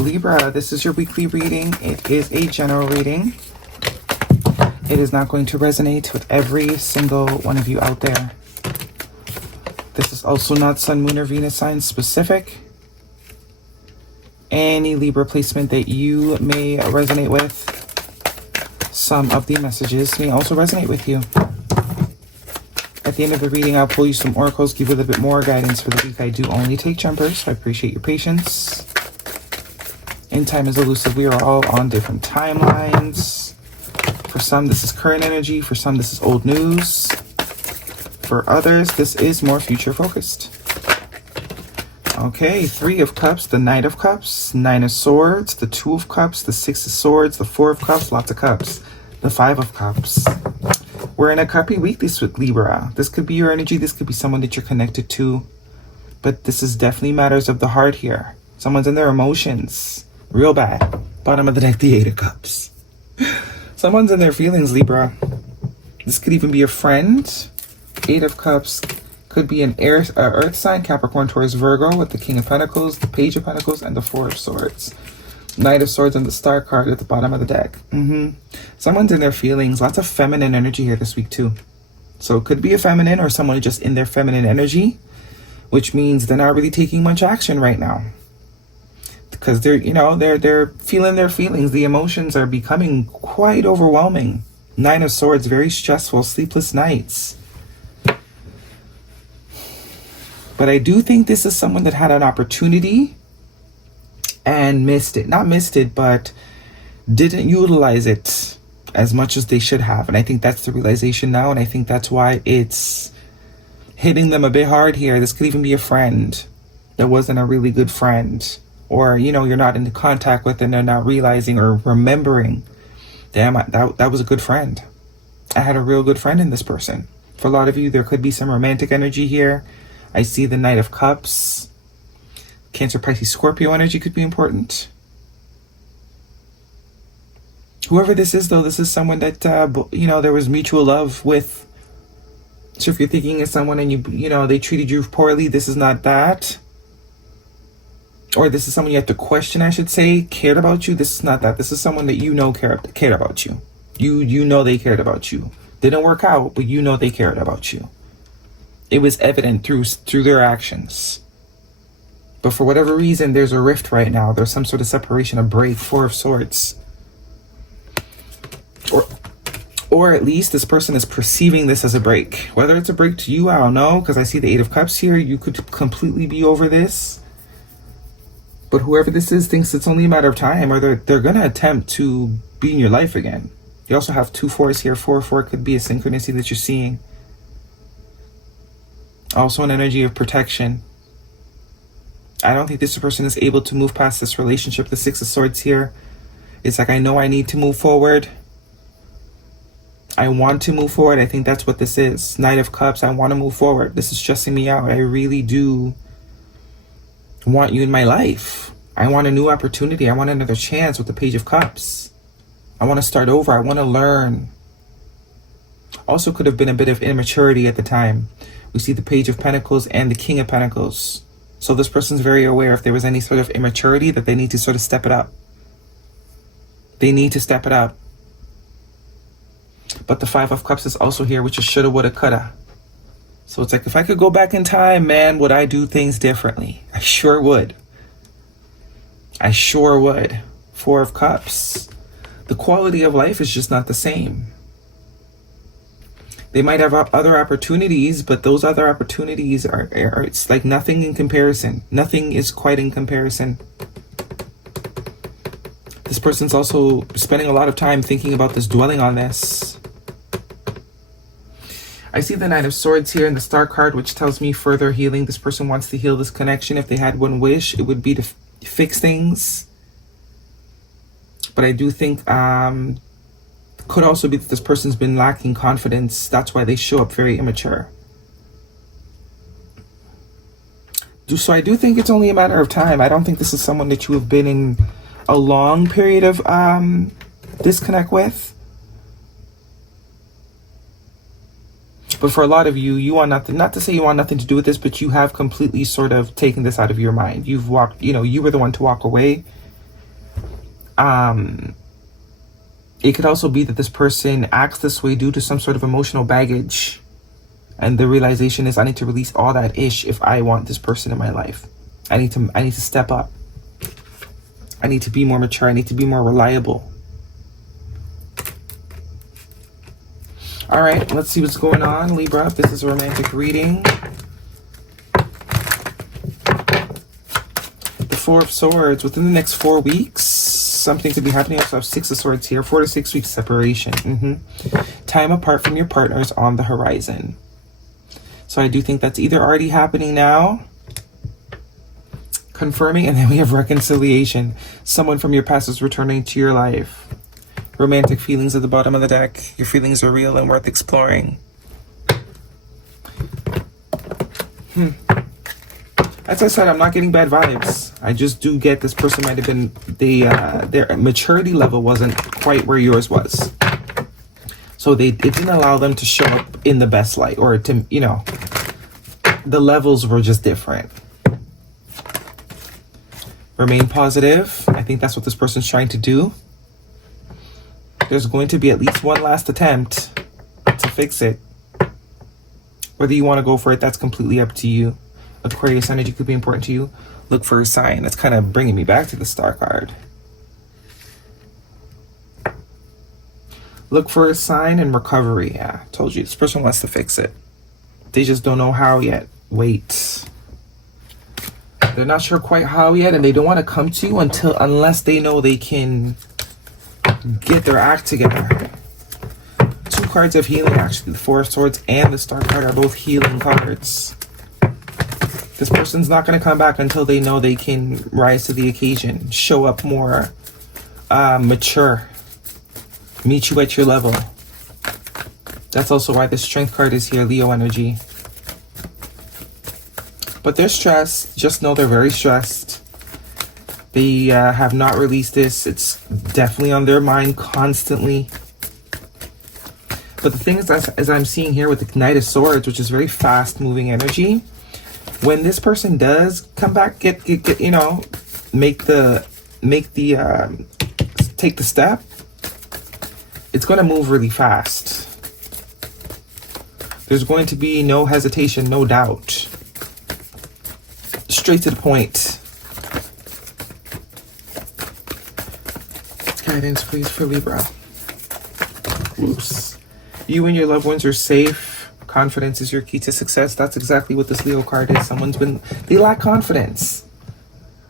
Libra, this is your weekly reading. It is a general reading. It is not going to resonate with every single one of you out there. This is also not Sun, Moon, or Venus sign specific. Any Libra placement that you may resonate with, some of the messages may also resonate with you. At the end of the reading, I'll pull you some oracles, give you a little bit more guidance for the week. I do only take jumpers, so I appreciate your patience. And time is elusive. We are all on different timelines. For some, this is current energy. For some, this is old news. For others, this is more future focused. Okay, 3 of Cups, the Knight of Cups, 9 of Swords, the 2 of Cups, the 6 of Swords, the 4 of Cups, lots of Cups, the 5 of Cups. We're in a cuppy week this week, Libra. This could be your energy. This could be someone that you're connected to. But this is definitely matters of the heart here. Someone's in their emotions. Real bad. Bottom of the deck, the 8 of Cups. Someone's in their feelings, Libra. This could even be a friend. 8 of Cups could be an earth sign, Capricorn, Taurus, Virgo, with the King of Pentacles, the Page of Pentacles, and the 4 of Swords. Knight of Swords and the Star card at the bottom of the deck. Someone's in their feelings. Lots of feminine energy here this week too. So it could be a feminine or someone just in their feminine energy, which means they're not really taking much action right now. Because they're, you know, they're feeling their feelings. The emotions are becoming quite overwhelming. 9 of Swords, very stressful, sleepless nights. But I do think this is someone that had an opportunity and missed it. Not missed it, but didn't utilize it as much as they should have. And I think that's the realization now. And I think that's why it's hitting them a bit hard here. This could even be a friend that wasn't a really good friend. Or, you know, you're not in contact with and they're not realizing or remembering, damn, that was a good friend. I had a real good friend in this person. For a lot of you, there could be some romantic energy here. I see the Knight of Cups. Cancer, Pisces, Scorpio energy could be important. Whoever this is, though, this is someone that, you know, there was mutual love with. So if you're thinking of someone and you know, they treated you poorly, this is not that. Or this is someone you have to question, I should say, cared about you. This is not that. This is someone that you know cared about you. You know they cared about you. Didn't work out, but you know they cared about you. It was evident through their actions. But for whatever reason, there's a rift right now. There's some sort of separation, a break, 4 of Swords. Or at least this person is perceiving this as a break. Whether it's a break to you, I don't know, because I see the 8 of Cups here. You could completely be over this. But whoever this is thinks it's only a matter of time, or they're going to attempt to be in your life again. You also have 2 4s here. 4 could be a synchronicity that you're seeing. Also an energy of protection. I don't think this person is able to move past this relationship. The 6 of Swords here. It's like, I know I need to move forward. I want to move forward. I think that's what this is. Knight of Cups. I want to move forward. This is stressing me out. I really do want you in my life. I want a new opportunity. I want another chance with the Page of Cups. I want to start over. I want to learn. Also could have been a bit of immaturity at the time. We see the Page of Pentacles and the King of Pentacles. So this person's very aware if there was any sort of immaturity that they need to sort of step it up. They need to step it up. But the 5 of Cups is also here, which is shoulda, woulda, coulda. So it's like, if I could go back in time, man, would I do things differently? I sure would. I sure would. 4 of Cups. The quality of life is just not the same. They might have other opportunities, but those other opportunities are it's like nothing in comparison. Nothing is quite in comparison. This person's also spending a lot of time thinking about this, dwelling on this. I see the Knight of Swords here in the Star card, which tells me further healing. This person wants to heal this connection. If they had one wish, it would be to fix things. But I do think could also be that this person's been lacking confidence. That's why they show up very immature. So I do think it's only a matter of time. I don't think this is someone that you have been in a long period of disconnect with. But for a lot of you, you want nothing, not to say you want nothing to do with this, but you have completely sort of taken this out of your mind. You've walked, you know, you were the one to walk away. It could also be that this person acts this way due to some sort of emotional baggage. And the realization is, I need to release all that ish if I want this person in my life. I need to step up. I need to be more mature. I need to be more reliable. All right, let's see what's going on, Libra. If this is a romantic reading. The Four of Swords. Within the next 4 weeks, something could be happening. I also have Six of Swords here. 4 to 6 weeks separation. Time apart from your partners on the horizon. So I do think that's either already happening now, confirming, and then we have reconciliation. Someone from your past is returning to your life. Romantic feelings at the bottom of the deck. Your feelings are real and worth exploring. As I said, I'm not getting bad vibes. I just do get this person might have been, their maturity level wasn't quite where yours was. So it didn't allow them to show up in the best light, or to, you know, the levels were just different. Remain positive. I think that's what this person's trying to do. There's going to be at least one last attempt to fix it. Whether you want to go for it, that's completely up to you. Aquarius energy could be important to you. Look for a sign. That's kind of bringing me back to the Star card. Look for a sign and recovery. Yeah, told you. This person wants to fix it. They just don't know how yet. Wait. They're not sure quite how yet, and they don't want to come to you unless they know they can get their act together. 2 cards of healing, actually. The Four of Swords and the Star card are both healing cards. This person's not going to come back until they know they can rise to the occasion. Show up more mature. Meet you at your level. That's also why the Strength card is here, Leo energy. But they're stressed. Just know they're very stressed. They have not released this. It's definitely on their mind constantly. But the thing is, as I'm seeing here with the Knight of Swords, which is very fast moving energy, when this person does come back, get you know, take the step, it's going to move really fast. There's going to be no hesitation, no doubt. Straight to the point. Guidance, please, for Libra. Oops. You and your loved ones are safe. Confidence is your key to success. That's exactly what this Leo card is. They lack confidence.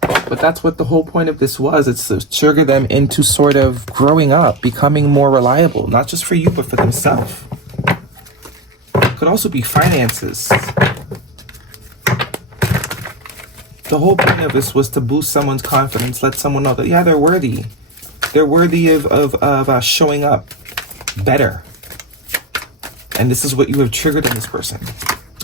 But that's what the whole point of this was. It's to trigger them into sort of growing up, becoming more reliable, not just for you, but for themselves. Could also be finances. The whole point of this was to boost someone's confidence, let someone know that, yeah, they're worthy. They're worthy of showing up better. And this is what you have triggered in this person.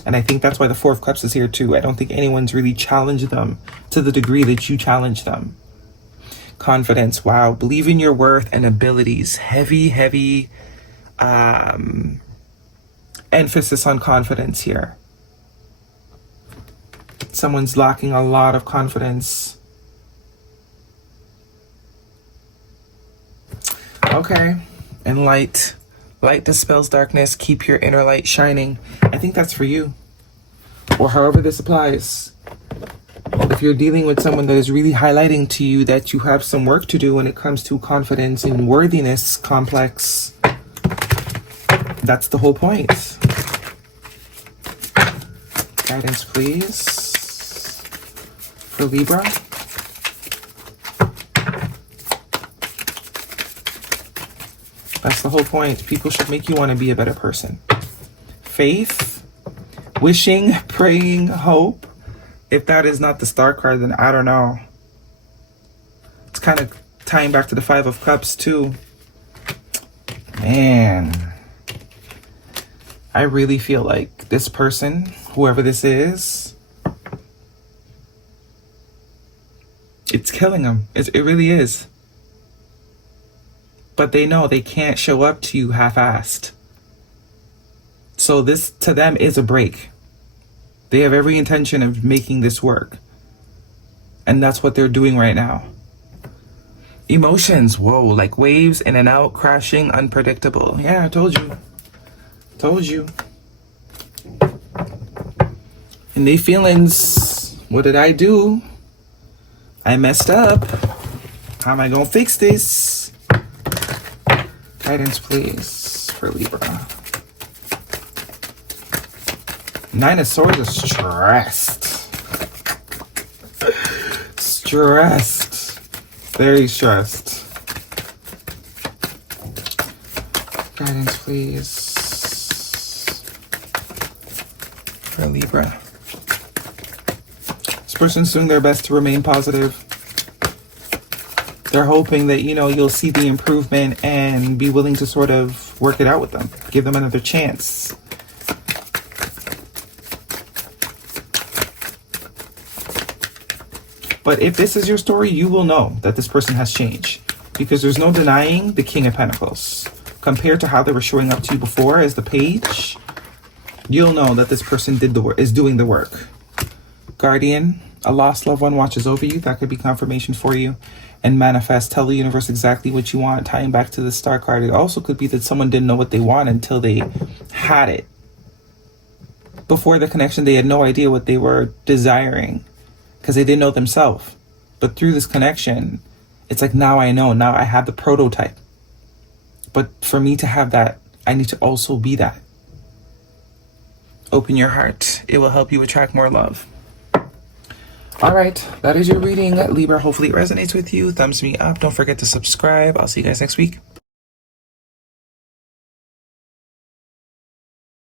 And I think that's why the Four of Cups is here too. I don't think anyone's really challenged them to the degree that you challenge them. Confidence, wow. Believe in your worth and abilities. Heavy emphasis on confidence here. Someone's lacking a lot of confidence. Okay. And light. Light dispels darkness. Keep your inner light shining. I think that's for you. Or however this applies. If you're dealing with someone that is really highlighting to you that you have some work to do when it comes to confidence and worthiness complex, that's the whole point. Guidance, please, for Libra. That's the whole point. People should make you want to be a better person. Faith, wishing, praying, hope. If that is not the Star card, then I don't know. It's kind of tying back to the Five of Cups too. Man, I really feel like this person, whoever this is, it's killing them. It really is. But they know they can't show up to you half-assed. So this, to them, is a break. They have every intention of making this work. And that's what they're doing right now. Emotions, whoa, like waves in and out, crashing, unpredictable. Yeah, I told you. Told you. And they feelings, what did I do? I messed up. How am I gonna fix this? Guidance, please, for Libra. Nine of Swords is stressed. Stressed. Very stressed. Guidance, please, for Libra. This person's doing their best to remain positive. They're hoping that, you know, you'll see the improvement and be willing to sort of work it out with them. Give them another chance. But if this is your story, you will know that this person has changed. Because there's no denying the King of Pentacles. Compared to how they were showing up to you before as the Page, you'll know that this person is doing the work. Guardian, a lost loved one watches over you. That could be confirmation for you. And manifest, tell the universe exactly what you want, tying back to the Star card. It also could be that someone didn't know what they want until they had it. Before the connection, they had no idea what they were desiring because they didn't know themselves. But through this connection, it's like, now I know. Now I have the prototype. But for me to have that, I need to also be that. Open your heart. It will help you attract more love. All right, that is your reading, Libra. Hopefully it resonates with you. Thumbs me up. Don't forget to subscribe. I'll see you guys next week.